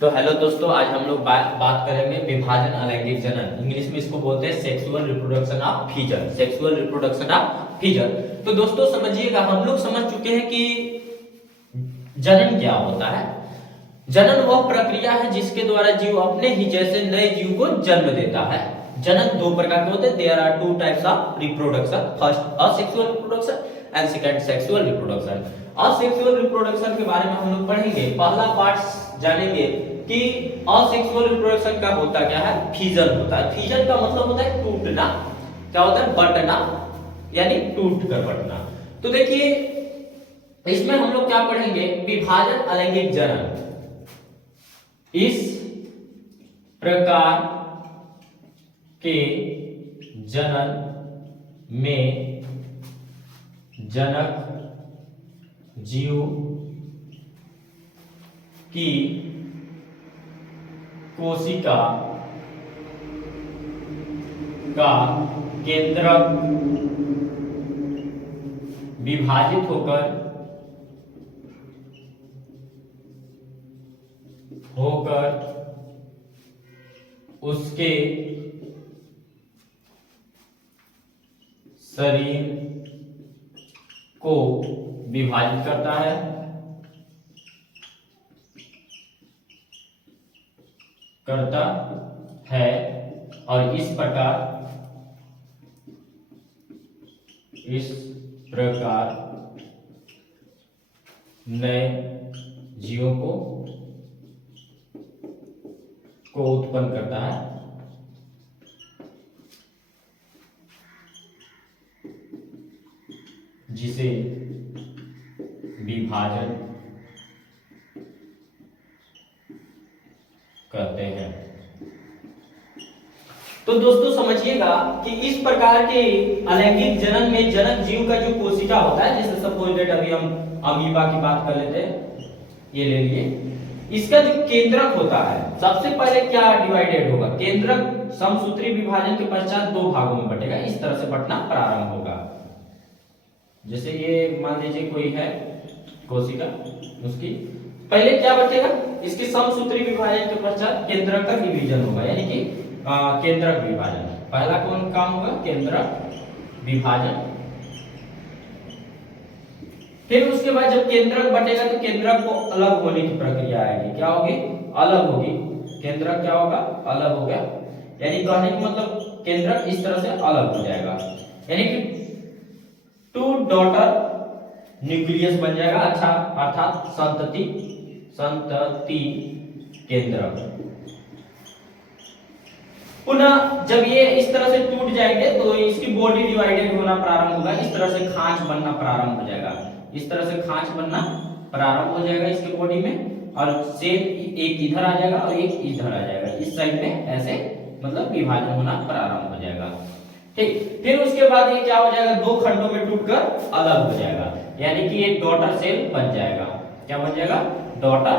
तो हेलो दोस्तों, आज हम लोग बात करेंगे विभाजन अलैंगिक जनन। इंग्लिश में इसको बोलते हैं sexual reproduction of feature. Sexual reproduction of feature. तो दोस्तों समझिएगा, हम लोग समझ चुके हैं कि जनन क्या होता है। जनन वह प्रक्रिया है जिसके द्वारा जीव अपने ही जैसे नए जीव को जन्म देता है। जनन दो प्रकार के होते हैं। There are two types of reproduction. First asexual reproduction and second sexual reproduction. Asexual reproduction के बारे में हम लोग पढ़ेंगे। पहला पार्ट जानेंगे कि असेक्सुअल रिप्रोडक्शन का होता क्या है। फीजन होता है। फीजन का मतलब होता है टूटना। क्या होता है? बटना, यानी टूट कर बटना। तो देखिए, इसमें हम लोग क्या पढ़ेंगे, विभाजन अलैंगिक जनन। इस प्रकार के जनन में जनक जीव की कोशिका का केंद्रक विभाजित होकर उसके शरीर को विभाजित करता है और इस प्रकार नए जीवों को उत्पन्न करता है, जिसे विभाजन कहते हैं। तो दोस्तों समझिएगा कि इस प्रकार के अलैंगिक जनन में जनक जीव का जो कोशिका होता है, जैसे सपोज दैट अभी हम अमीबा की बात कर लेते हैं, ये ले लिए। इसका जो केंद्रक होता है, सबसे पहले क्या डिवाइडेड होगा? केंद्रक समसूत्री विभाजन के पश्चात दो भागों में बटेगा। इस तरह से बटना प्रारंभ होगा। जैसे ये मान लीजिए कोई है कोशिका, उसकी पहले क्या बचेगा? इसके समसूत्री विभाजन के पश्चात केंद्रक का डिवीजन होगा, यानी कि केंद्रक विभाजन। पहला कौन काम होगा? केंद्रक विभाजन। फिर उसके बाद जब केंद्रक बटेगा तो केंद्रक को अलग होने की प्रक्रिया आएगी। क्या होगी? अलग होगी। केंद्रक क्या होगा? अलग हो गया। यानी कहने का मतलब केंद्रक इस तरह से अलग हो जाएगा, यानी कि टू डॉटर न्यूक्लियस बन जाएगा। अच्छा, अर्थात संतति केंद्रक। पुनः जब ये इस तरह से टूट जाएंगे तो इसकी बॉडी डिवाइडेड होना प्रारंभ होगा। इस तरह से खांच बनना प्रारंभ हो जाएगा। इस तरह से खांच बनना प्रारंभ हो जाएगा इसके बॉडी में, और सेल एक इधर आ जाएगा और एक इधर आ जाएगा। इस साइड में ऐसे मतलब विभाजन होना प्रारंभ हो जाएगा। ठीक, फिर उसके बाद ये क्या हो जाएगा? दो खंडों में टूटकर अलग हो जाएगा, यानी कि एक डॉटर सेल बन जाएगा। क्या बन जाएगा? डॉटर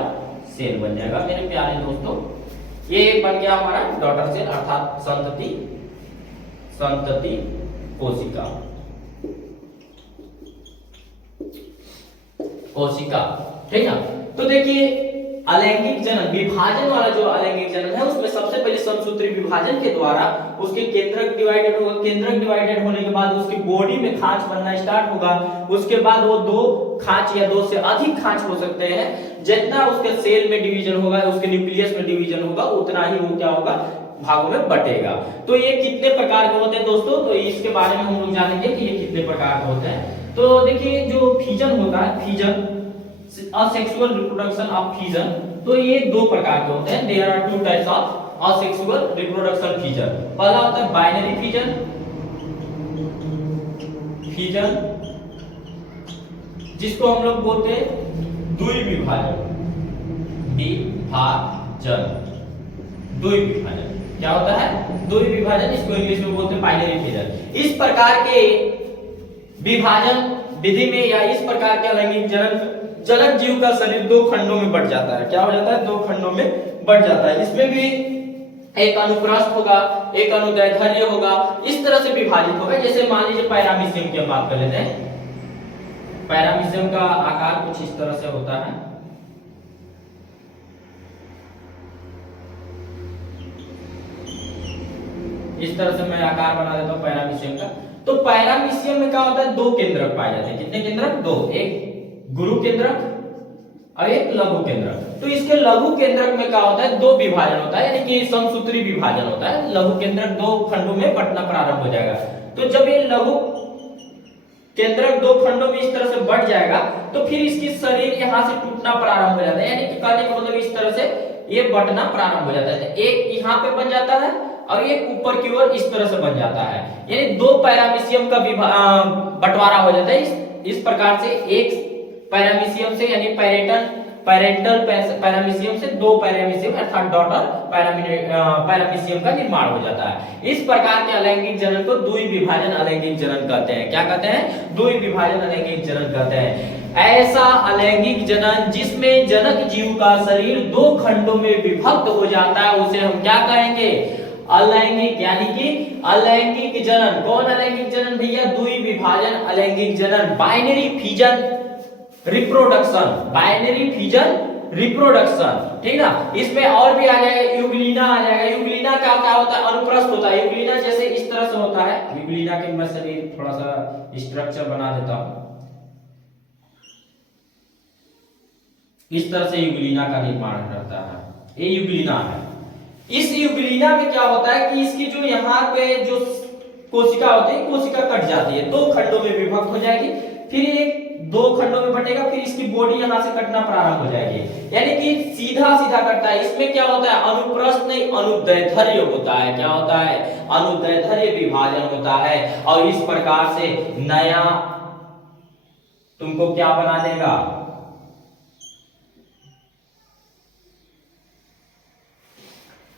सेल बन जाएगा। मेरे प्यारे दोस्तों, ये बन गया हमारा डॉटर सेल, अर्थात संतति कोशिका। ठीक ना? तो देखिए, अलैंगिक जनन, विभाजन वाला जो अलैंगिक जनन है, उसमें सबसे पहले समसूत्री विभाजन के द्वारा उसके केंद्रक डिवाइडेड होगा। केंद्रक डिवाइडेड होने के बाद उसकी बॉडी में खांच बनना स्टार्ट होगा। उसके बाद वो दो खांच या दो से अधिक खांच हो सकते हैं। जितना उसके सेल में डिवीजन होगा, उसके न्यूक्लियस में डिवीजन होगा, उतना ही वो क्या होगा? भागों में बटेगा। तो ये कितने प्रकार के होते हैं दोस्तों? तो इसके बारे में हम लोग जानेंगे कि ये कितने प्रकार के होते हैं। तो देखिए, जो फीजन होता है, fission asexual reproduction of fission, तो ये दो प्रकार के होते हैं। There are two types of asexual reproduction fission. पहला होता है बाइनरी फीजन, जिसको हम लोग बोलते हैं द्विविभाजन। द्विविभाजन क्या होता है? द्विविभाजन। इसको इंग्लिश में बोलते हैं बाइनरी फीजन। इस प्रकार के विभाजन विधि में या इस प्रकार के अलैंगिक जनक जीव का शरीर दो खंडों में बट जाता है। क्या हो जाता है? दो खंडों में बट जाता है। इसमें भी एक अनुप्रस्थ होगा, एक अनुदैर्ध्य होगा, इस तरह से विभाजित होगा। जैसे मान लीजिए पैरामीशियम की हम बात कर लेते हैं। पैरामीशियम का आकार कुछ इस तरह से होता है। इस तरह से मैं आकार बना देता हूं पैरामीशियम का। तो पैरामीशियम में क्या होता है, दो केंद्रक पाए जाते हैं। कितने केंद्रक? दो, एक गुरु केंद्रक और एक लघु केंद्रक। तो इसके लघु केंद्रक में क्या होता है, दो विभाजन होता है, यानी कि समसूत्री विभाजन होता है। लघु केंद्रक दो खंडों में बंटना प्रारंभ हो जाएगा। तो जब ये लघु केंद्रक दो खंडों में इस तरह से बढ़ जाएगा तो फिर इसकी शरीर यहां से टूटना प्रारंभ हो जाता है, यानी कि कहने का मतलब इस तरह से ये बंटना प्रारंभ हो जाता है। एक यहाँ पे बन जाता है और एक ऊपर की ओर इस तरह से बन जाता है, यानी दो पैरामीशियम का बंटवारा हो जाता है। इस प्रकार से एक पैरामीशियम से यानी पैरेंटल पैरामीशियम से दो पैरामीशियम अर्थात डॉटर पैरामीशियम का निर्माण हो जाता है। इस प्रकार के अलैंगिक जनन को द्विविभाजन अलैंगिक जनन कहते हैं। क्या कहते हैं? द्विविभाजन अलैंगिक जनन कहते हैं। ऐसा अलैंगिक जनन जिसमें जनक जीव का शरीर दो खंडों में विभक्त हो जाता है उसे हम क्या कहेंगे? अलैंगिक, यानी कि अलैंगिक जनन। कौन अलैंगिक जनन भैया? द्विविभाजन अलैंगिक जनन, binary fission reproduction, binary fission reproduction, ठीक ना। इसमें और भी आ जाएगा, युगलीना आ जाएगा। युगलीना क्या होता है? अनुप्रस्थ होता है। युगलीना जैसे इस तरह से होता है। युगलीना के मैं शरीर थोड़ा सा स्ट्रक्चर बना देता हूं। इस तरह से युगलीना का निर्माण करता है। ये युगलीना है। इस युगलीना में क्या होता है कि इसकी जो यहाँ पे जो कोशिका होती है, कोशिका कट जाती है, दो खंडों में विभक्त हो जाएगी, फिर एक दो खंडों में बटेगा, फिर इसकी बॉडी यहां से कटना प्रारंभ हो जाएगी, यानी कि सीधा सीधा कटता है। इसमें क्या होता है? अनुप्रस्थ नहीं, अनुदैर्ध्य होता है। क्या होता है? अनुदैर्ध्य विभाजन होता है। और इस प्रकार से नया तुमको क्या बना देगा?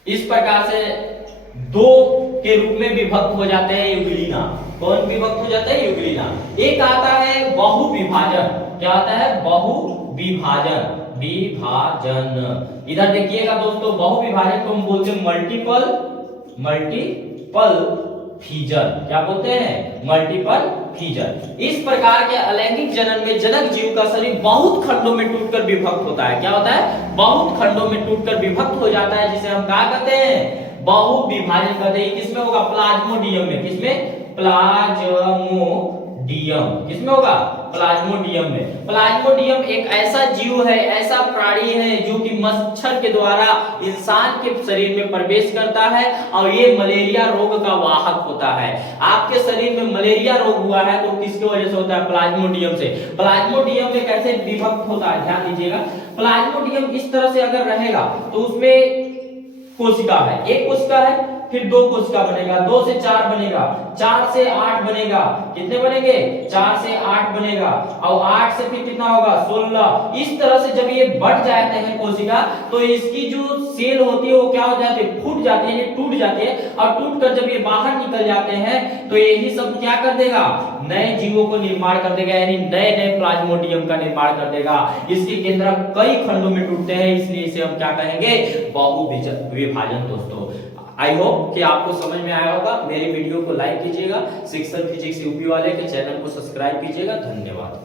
इस प्रकार से दो के रूप में विभक्त हो जाते हैं युगलीना। कौन विभक्त हो जाता है? युगलीना। एक आता है बहुविभाजन। क्या आता है? बहुविभाजन, विभाजन। इधर देखिएगा दोस्तों, बहुविभाजन को हम बोलते हैं मल्टीपल फिजन। क्या बोलते हैं? Multiple fission. इस प्रकार के अलैंगिक जनन में जनक जीव का शरीर बहुत खंडों में टूटकर विभक्त होता है। क्या होता है? बहुत खंडों में टूटकर विभक्त हो जाता है, जिसे हम क्या कहते हैं? बहुविभाजन कहते हैं। किसमें होगा? प्लाज्मोडियम में। किसमें? प्लाज्मोडियम। किसमें होगा? प्लाज्मोडियम में। प्लाज्मोडियम एक ऐसा जीव है, ऐसा प्राणी है जो कि मच्छर के द्वारा इंसान के शरीर में प्रवेश करता है और ये मलेरिया रोग का वाहक होता है। आपके शरीर में मलेरिया रोग हुआ है तो किसकी वजह से होता है? प्लाज्मोडियम से। प्लाज्मोडियम में कैसे विभक्त होता है, ध्यान दीजिएगा। प्लाज्मोडियम इस तरह से अगर रहेगा तो उसमें कोशिका है, एक कोशिका है, फिर दो कोशिका बनेगा, 2 से 4 बनेगा, 4 से 8 बनेगा। कितने बनेंगे? 4 से 8 बनेगा, और 8 से फिर कितना होगा? 16। इस तरह से जब ये बढ़ जाते हैं कोशिका तो इसकी जो सेल होती है वो क्या हो जाती है? फूट जाती है, टूट जाती है। और टूट कर जब ये बाहर निकल जाते हैं तो यही सब क्या कर देगा? नए जीवों को निर्माण कर देगा, यानी नए नए प्लाज्मोडियम का निर्माण कर देगा। इसके केंद्रक कई खंडों में टूटते हैं, इसलिए इसे हम क्या कहेंगे? बहुविभाजन। दोस्तों आई होप कि आपको समझ में आया होगा। मेरी वीडियो को लाइक कीजिएगा, शिक्षण फिजिक्स यूपी वाले के चैनल को सब्सक्राइब कीजिएगा। धन्यवाद।